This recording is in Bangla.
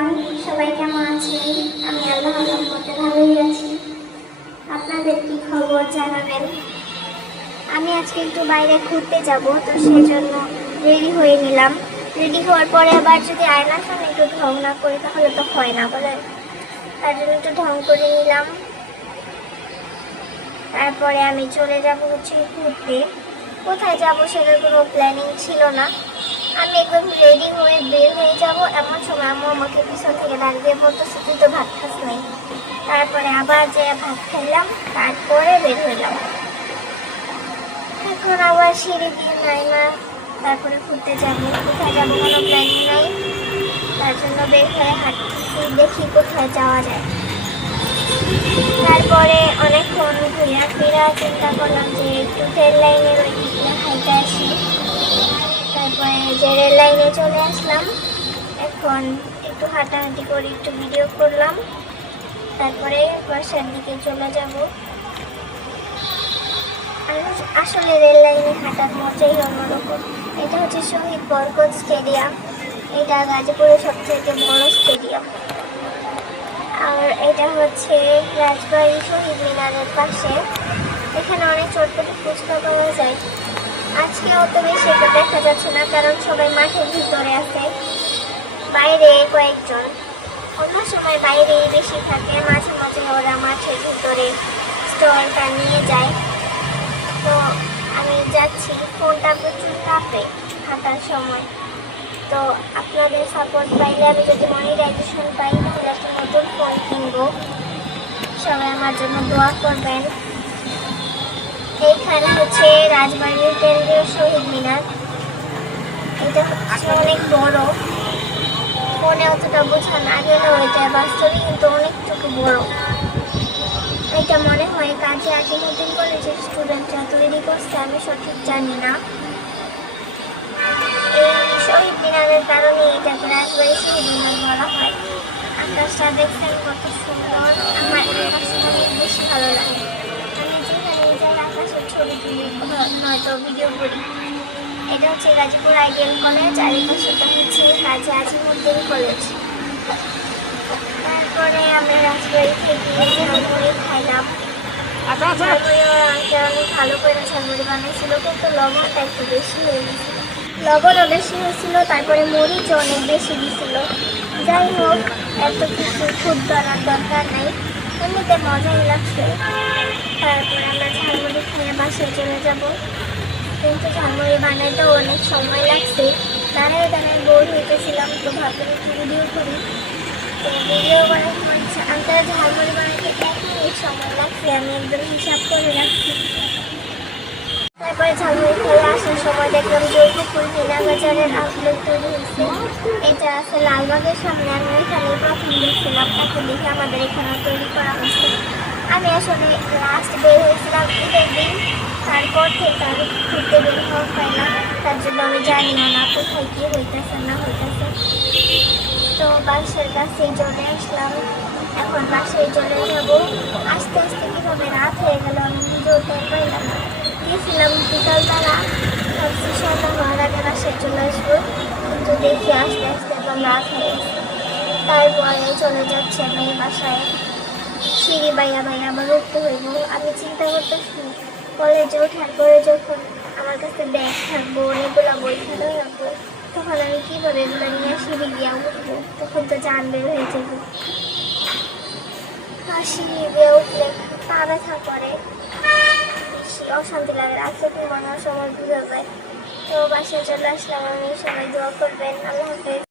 এভরিওয়ান, সবাই কেমন আছেন? আমি আল্লাহর রহমতে ভালোই আছি। আপনাদের কি খবর জানাবেন। আমি আজকে একটু বাইরে ঘুরতে যাব, তো সেজন্য রেডি হয়ে নিলাম। রেডি হওয়ার পরে আবার যদি আয়নার সামনে একটু ঢং না করি তাহলে তো হয় না বলেন। তার জন্য একটু ঢং করে নিলাম। তারপরে আমি চলে যাব হচ্ছে ঘুরতে। কোথায় যাব সেটার কোনো প্ল্যানিং ছিল না। আমি একদম রেডি হয়ে বের হয়ে যাব, এমন সময় আম্মু আমাকে পিছন থেকে দাঁড়িয়ে বলতেছে তুই তো ভাত খাস নাই। তারপরে আবার যে ভাত খাইলাম, তারপরে বের হইলাম। এখন আবার সিঁড়ি দিয়ে নাইমা তারপরে ঘুরতে যাব। কোথায় যাবো কোনো প্ল্যানিং নাই, তার জন্য বের হয়ে হাঁটতেছি, দেখি কোথায় যাওয়া যায়। তারপরে অনেকক্ষণ ঘুরে ফিরা চিন্তা করলাম যে একটু ট্রেন লাইনের ওই দিকে হাইটে আসি। তারপরে যে রেল লাইনে চলে আসলাম। এখন একটু হাঁটাহাঁটি করে একটু ভিডিও করলাম, তারপরে বাসার দিকে চলে যাব। আসলে রেল লাইনে হাঁটার মজাই অন্যরকম। এটা হচ্ছে শহীদ বরকত স্টেডিয়াম। এটা গাজীপুরের সবচেয়ে বড় স্টেডিয়াম। আর এটা হচ্ছে রাজবাড়ি শহীদ মিনারের পাশে। এখানে অনেক চটপটি ফুচকা পাওয়া যায়। আজকে অত বেশি এটা দেখা যাচ্ছে না, কারণ সবাই মাঠের ভিতরে আছে, বাইরে কয়েকজন। অন্য সময় বাইরেই বেশি থাকে, মাঝে মাঝে ওরা মাঠের ভিতরে স্টলটা নিয়ে যায়। তো আমি যাচ্ছি, ফোনটা প্রচুর কাঁপে হাঁটার সময়। তো আপনাদের সাপোর্ট পাইলে, আমি যদি মনিটাইজেশন পাই তাহলে একটা নতুন ফোন কিনবো। সবাই আমার জন্য দোয়া করবেন। এইখানে হচ্ছে রাজবাড়ির কেন্দ্রীয় শহীদ মিনার। এটা হচ্ছে অনেক বড়, ফোনে অতটা বোঝা না গেলেও এটা বাস্তবে কিন্তু অনেকটুকু বড়। এটা মনে হয় কাজী আজিমউদ্দিন কলেজের স্টুডেন্টরা তৈরি করছে, আমি সঠিক জানি না। এই শহীদ মিনারের কারণে এটাকে রাজবাড়ি শহীদ মিনার বলা হয়। আকাশটা দেখছেন কত সুন্দর, আমার আকাশটা অনেক বেশি ভালো লাগে। আমি যেখানে যাই আকাশের ছবি তুলি, নয়তো ভিডিও করি। এটা হচ্ছে গাজীপুর আইডিয়াল কলেজ, আর এই পাশেটা হচ্ছে কাজী আজিমউদ্দিন কলেজ। তারপরে আমরা রাজবাড়ি থেকে ঝালমুড়ি খাইলাম। ঝালমুড়ি আনতে অনেক ভালো করে ঝালমুড়ি বানিয়েছিল, কিন্তু লবণটা একটু বেশি হয়ে গেছিল। লবণও বেশি হয়েছিল, তারপরে মরিচও অনেক বেশি দিয়েছিল। যাই হোক, এত কিছু খুব বানার দরকার নেই, এমনিতে মজাই লাগছে। তারপরে আমরা ঝালমুড়ি খেয়ে বাসায় চলে যাব। কিন্তু ঝালমুড়ি বানাইতেও অনেক সময় লাগছে। দাঁড়ায় দাঁড়ায় বোর হইতেছিলাম, তো ভাবলাম একটু ভিডিও করি। তো ভিডিও করার সময় আমরা ঝালমুড়ি বানাইতে 1 মিনিট সময় লাগছে, আমি একদম হিসাব করে রাখছি। তারপরে ঝালমুড়ি খেয়ে আসার সময় দেখলাম জয়পুর মিনা বাজারের আউটলেট তৈরি হয়েছে। এটা আছে লালবাগের সামনে। আমি এখানে প্রথম দেখছিলাম, এখন দেখি আমাদের এখানে তৈরি করা হচ্ছে। আমি আসলে লাস্ট বের হয়েছিলাম ঈদের দিন, তারপর থেকে আমি ঘুরতে বের হওয়া হয় না। তার জন্য আমি জানি না কোথায় কী হইতেছে না হইতেছে। তো বাসের কাছেই চলে আসলাম, এখন বাসায় চলে যাব। আস্তে আস্তে কীভাবে রাত হয়ে গেল আমি নিজেও টের পাইলাম না। গেছিলাম বিকালবেলা, ভাবছি সন্ধ্যা হওয়ার আগে বাসায় চলে আসবো, কিন্তু দেখি আস্তে আস্তে একদম রাত হয়ে গেছে। তারপরে চলে যাচ্ছে মেয়ে বাসায়। সিঁড়ি বাইয়া বাইয়া আবার উঠতে হইব। আমি চিন্তা করতেছি কলেজে ওঠার পরে যখন আমার কাছে ব্যাগ থাকবো, অনেকগুলো বই খাতা রাখবো, তখন আমি কীভাবে এগুলো নিয়ে সিঁড়ি গিয়ে উঠবো? তখন তো জান বের হয়ে যাবো। আর সিঁড়ি দিয়ে উঠলে পা ব্যথা করে, অশান্তি লাগে, রাখতে ঘুমানোর সময় বুঝে যায়। তো বাসায় চলে আসলাম আমি। সবাই দোয়া করবেন। আল্লাহ হাফেজ।